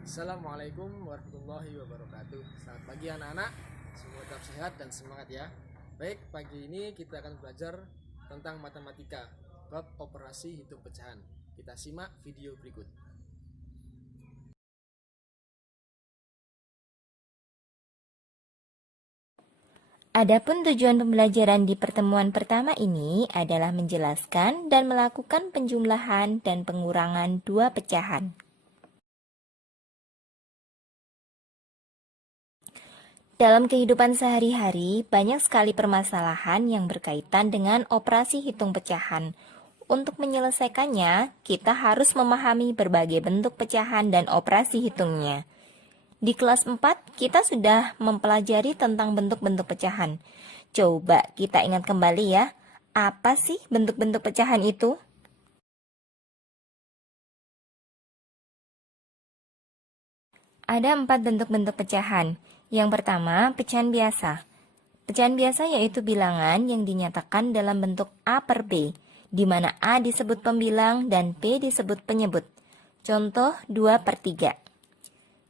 Assalamualaikum warahmatullahi wabarakatuh. Selamat pagi anak-anak. Semoga tetap sehat dan semangat ya. Baik, pagi ini kita akan belajar tentang matematika, bab operasi hitung pecahan. Kita simak video berikut. Adapun tujuan pembelajaran di pertemuan pertama ini adalah menjelaskan dan melakukan penjumlahan dan pengurangan dua pecahan. Dalam kehidupan sehari-hari, banyak sekali permasalahan yang berkaitan dengan operasi hitung pecahan. Untuk menyelesaikannya, kita harus memahami berbagai bentuk pecahan dan operasi hitungnya. Di kelas 4, kita sudah mempelajari tentang bentuk-bentuk pecahan. Coba kita ingat kembali ya, apa sih bentuk-bentuk pecahan itu? Ada 4 bentuk-bentuk pecahan. Yang pertama, pecahan biasa. Pecahan biasa yaitu bilangan yang dinyatakan dalam bentuk A per B, di mana A disebut pembilang dan B disebut penyebut. Contoh 2 per 3.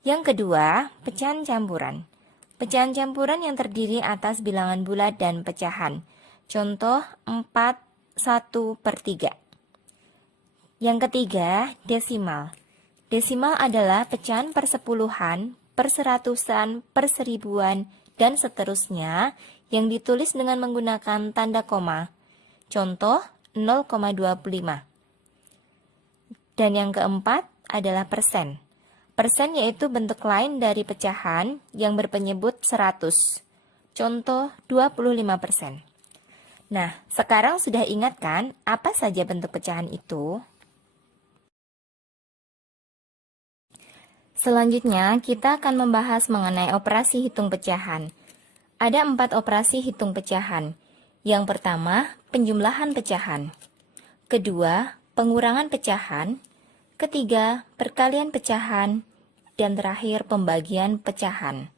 Yang kedua, pecahan campuran. Pecahan campuran yang terdiri atas bilangan bulat dan pecahan. Contoh 4, 1 per 3. Yang ketiga, desimal. Desimal adalah pecahan persepuluhan, perseratusan, perseribuan, dan seterusnya yang ditulis dengan menggunakan tanda koma. Contoh 0,25. Dan yang keempat adalah persen. Persen yaitu bentuk lain dari pecahan yang berpenyebut 100. Contoh 25%. Nah, sekarang sudah ingat kan apa saja bentuk pecahan itu? Selanjutnya, kita akan membahas mengenai operasi hitung pecahan. Ada 4 operasi hitung pecahan. Yang pertama, penjumlahan pecahan. Kedua, pengurangan pecahan. Ketiga, perkalian pecahan. Dan terakhir, pembagian pecahan.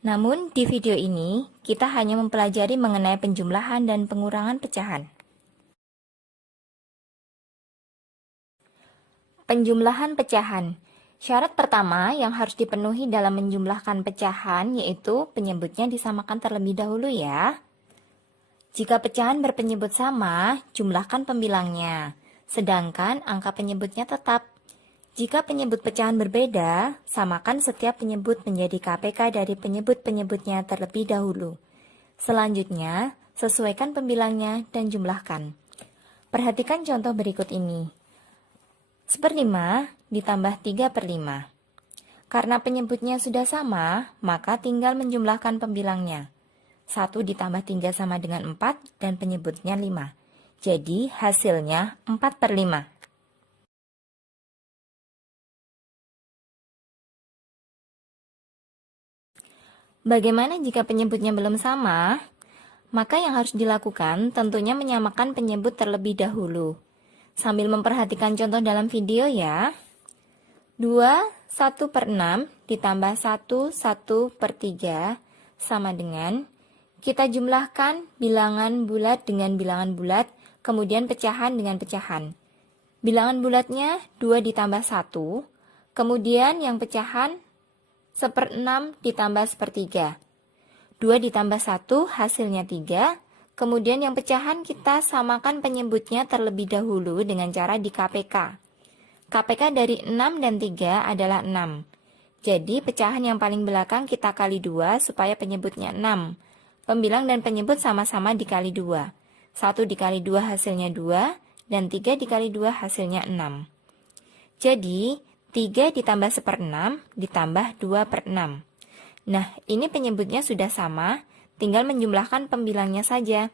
Namun, di video ini, kita hanya mempelajari mengenai penjumlahan dan pengurangan pecahan. Penjumlahan pecahan. Syarat pertama yang harus dipenuhi dalam menjumlahkan pecahan yaitu penyebutnya disamakan terlebih dahulu ya. Jika pecahan berpenyebut sama, jumlahkan pembilangnya. Sedangkan angka penyebutnya tetap. Jika penyebut pecahan berbeda, samakan setiap penyebut menjadi KPK dari penyebut-penyebutnya terlebih dahulu. Selanjutnya, sesuaikan pembilangnya dan jumlahkan. Perhatikan contoh berikut ini. 1/5 ditambah 3 per 5. Karena penyebutnya sudah sama, maka tinggal menjumlahkan pembilangnya. 1 ditambah 3 sama dengan 4 dan penyebutnya 5. Jadi hasilnya 4 per 5. Bagaimana jika penyebutnya belum sama? Maka yang harus dilakukan tentunya menyamakan penyebut terlebih dahulu. Sambil memperhatikan contoh dalam video ya. 2, 1 per 6 ditambah 1, 1 per 3 sama dengan, kita jumlahkan bilangan bulat dengan bilangan bulat, kemudian pecahan dengan pecahan. Bilangan bulatnya 2 ditambah 1, kemudian yang pecahan 1/6 ditambah 1/3. 2 ditambah 1 hasilnya 3. Kemudian yang pecahan kita samakan penyebutnya terlebih dahulu dengan cara di KPK. KPK dari 6 dan 3 adalah 6. Jadi pecahan yang paling belakang kita kali 2 supaya penyebutnya 6. Pembilang dan penyebut sama-sama dikali 2. 1 dikali 2 hasilnya 2 dan 3 dikali 2 hasilnya 6. Jadi 3 ditambah 1/6 ditambah 2 per 6. Nah, ini penyebutnya sudah sama, tinggal menjumlahkan pembilangnya saja.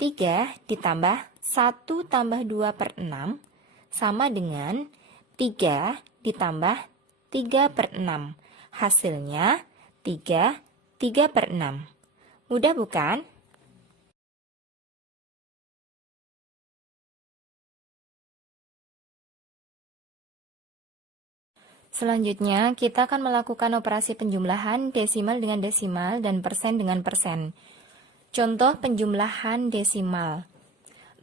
3 ditambah 1 tambah 2 per 6 sama dengan 3 ditambah 3 per 6. Hasilnya 3 per 6. Mudah bukan? Selanjutnya, kita akan melakukan operasi penjumlahan desimal dengan desimal dan persen dengan persen. Contoh penjumlahan desimal.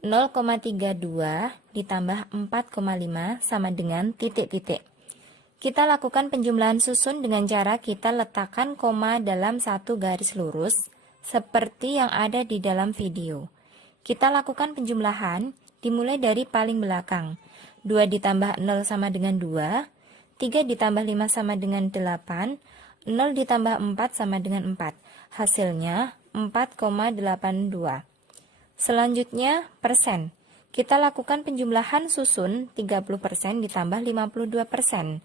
0,32 ditambah 4,5 sama dengan titik-titik. Kita lakukan penjumlahan susun dengan cara kita letakkan koma dalam satu garis lurus, seperti yang ada di dalam video. Kita lakukan penjumlahan dimulai dari paling belakang. 2 ditambah 0 sama dengan 2, 3 ditambah 5 sama dengan 8, 0 ditambah 4 sama dengan 4. Hasilnya 4,82. Selanjutnya, persen. Kita lakukan penjumlahan susun 30% ditambah 52%.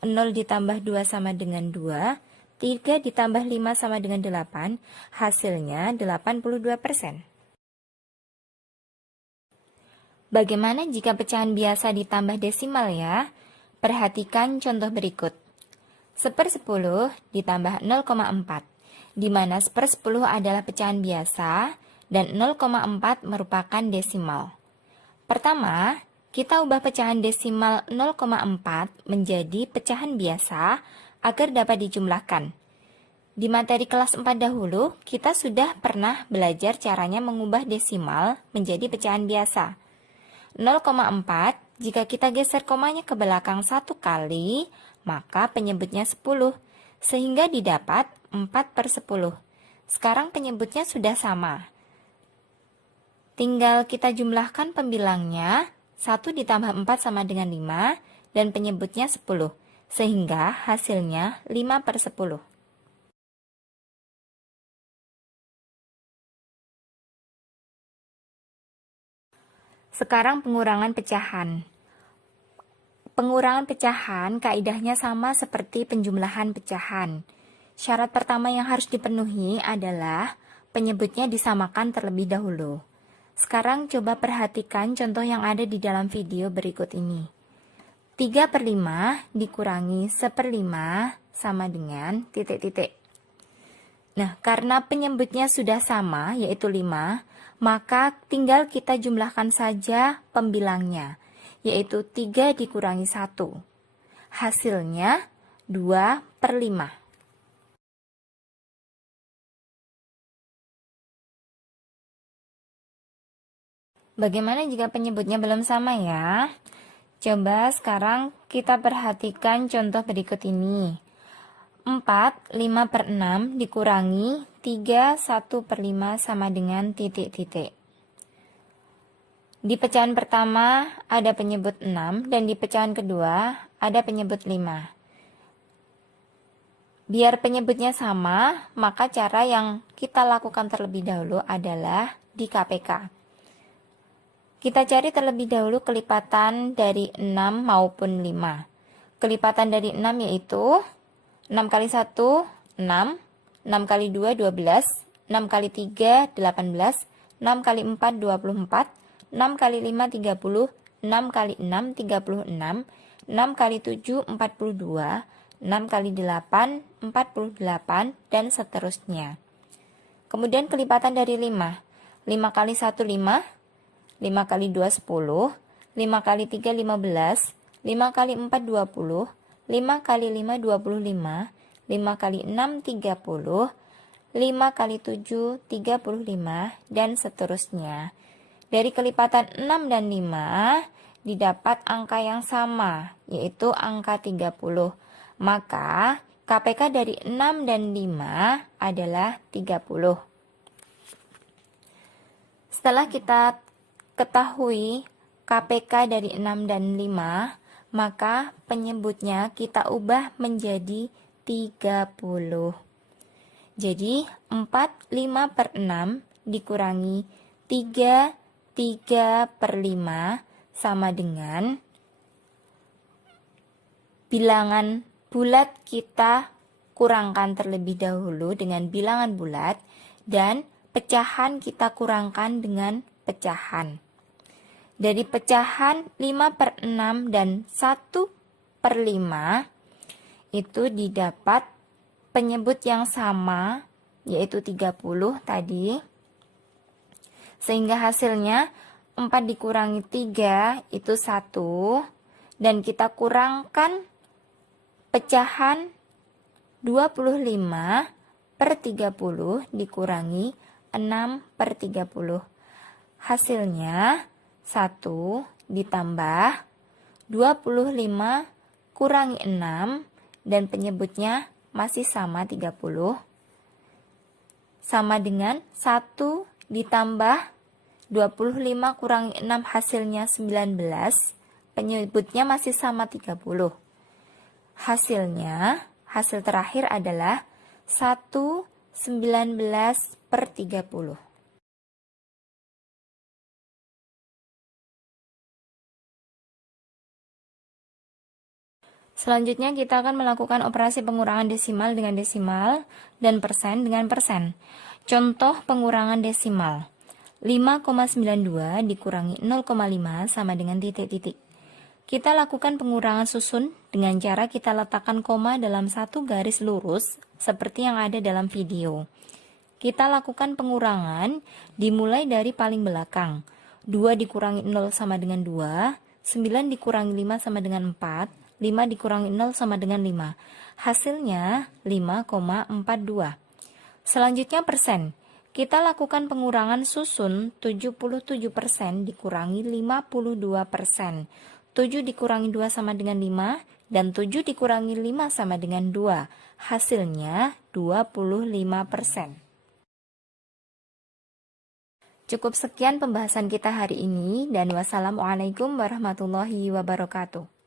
0 ditambah 2 sama dengan 2, 3 ditambah 5 sama dengan 8, hasilnya 82%. Bagaimana jika pecahan biasa ditambah desimal ya? Perhatikan contoh berikut. 1/10 ditambah 0,4, di mana 1/10 adalah pecahan biasa dan 0,4 merupakan desimal. Pertama, kita ubah pecahan desimal 0,4 menjadi pecahan biasa agar dapat dijumlahkan. Di materi kelas 4 dahulu, kita sudah pernah belajar caranya mengubah desimal menjadi pecahan biasa. 0,4, jika kita geser komanya ke belakang 1 kali, maka penyebutnya 10, sehingga didapat 4/10. Sekarang penyebutnya sudah sama. Tinggal kita jumlahkan pembilangnya. 1 ditambah 4 sama dengan 5, dan penyebutnya 10, sehingga hasilnya 5/10. Sekarang pengurangan pecahan. Pengurangan pecahan kaidahnya sama seperti penjumlahan pecahan. Syarat pertama yang harus dipenuhi adalah penyebutnya disamakan terlebih dahulu. Sekarang coba perhatikan contoh yang ada di dalam video berikut ini. 3/5 dikurangi 1/5 sama dengan titik-titik. Nah, karena penyebutnya sudah sama, yaitu 5, maka tinggal kita jumlahkan saja pembilangnya, yaitu 3 dikurangi 1. Hasilnya 2/5. Bagaimana jika penyebutnya belum sama ya? Coba sekarang kita perhatikan contoh berikut ini. 4/5/6 dikurangi 3/1/5 sama dengan titik-titik. Di pecahan pertama ada penyebut 6 dan di pecahan kedua ada penyebut 5. Biar penyebutnya sama, maka cara yang kita lakukan terlebih dahulu adalah di KPK. Kita cari terlebih dahulu kelipatan dari 6 maupun 5. Kelipatan dari 6 yaitu 6 kali 1, 6, 6 kali 2, 12, 6 kali 3, 18, 6 kali 4, 24, 6 kali 5, 30, 6 kali 6, 36, 6 kali 7, 42, 6 kali 8, 48, dan seterusnya. Kemudian kelipatan dari 5. 5 kali 1, 5. 5 kali 2, 10, 5 kali 3, 15, 5 kali 4, 20, 5 kali 5, 25, 5 kali 6, 30, 5 kali 7, 35, dan seterusnya. Dari kelipatan 6 dan 5, didapat angka yang sama, yaitu angka 30. Maka, KPK dari 6 dan 5 adalah 30. Setelah kita ketahui KPK dari 6 dan 5, maka penyebutnya kita ubah menjadi 30. Jadi 4/5/6 dikurangi 3/5 sama dengan bilangan bulat kita kurangkan terlebih dahulu dengan bilangan bulat dan pecahan kita kurangkan dengan pecahan. Dari pecahan 5/6 dan 1/5 itu didapat penyebut yang sama, yaitu 30 tadi. Sehingga hasilnya 4 dikurangi 3 itu 1. Dan kita kurangkan pecahan 25/30 dikurangi 6/30. Hasilnya 1 ditambah 25 kurangi 6 dan penyebutnya masih sama 30 sama dengan 1 ditambah 25 kurangi 6 hasilnya 19, penyebutnya masih sama 30. Hasil terakhir adalah 1 19/30. Selanjutnya kita akan melakukan operasi pengurangan desimal dengan desimal dan persen dengan persen. Contoh pengurangan desimal. 5,92 dikurangi 0,5 sama dengan titik-titik. Kita lakukan pengurangan susun dengan cara kita letakkan koma dalam satu garis lurus seperti yang ada dalam video. Kita lakukan pengurangan dimulai dari paling belakang. 2 dikurangi 0 sama dengan 2, 9 dikurangi 5 sama dengan 4, 5 dikurangi 0 sama dengan 5. Hasilnya 5,42. Selanjutnya persen. Kita lakukan pengurangan susun 77% dikurangi 52%. 7 dikurangi 2 sama dengan 5 dan 7 dikurangi 5 sama dengan 2. Hasilnya 25%. Cukup sekian pembahasan kita hari ini dan wassalamualaikum warahmatullahi wabarakatuh.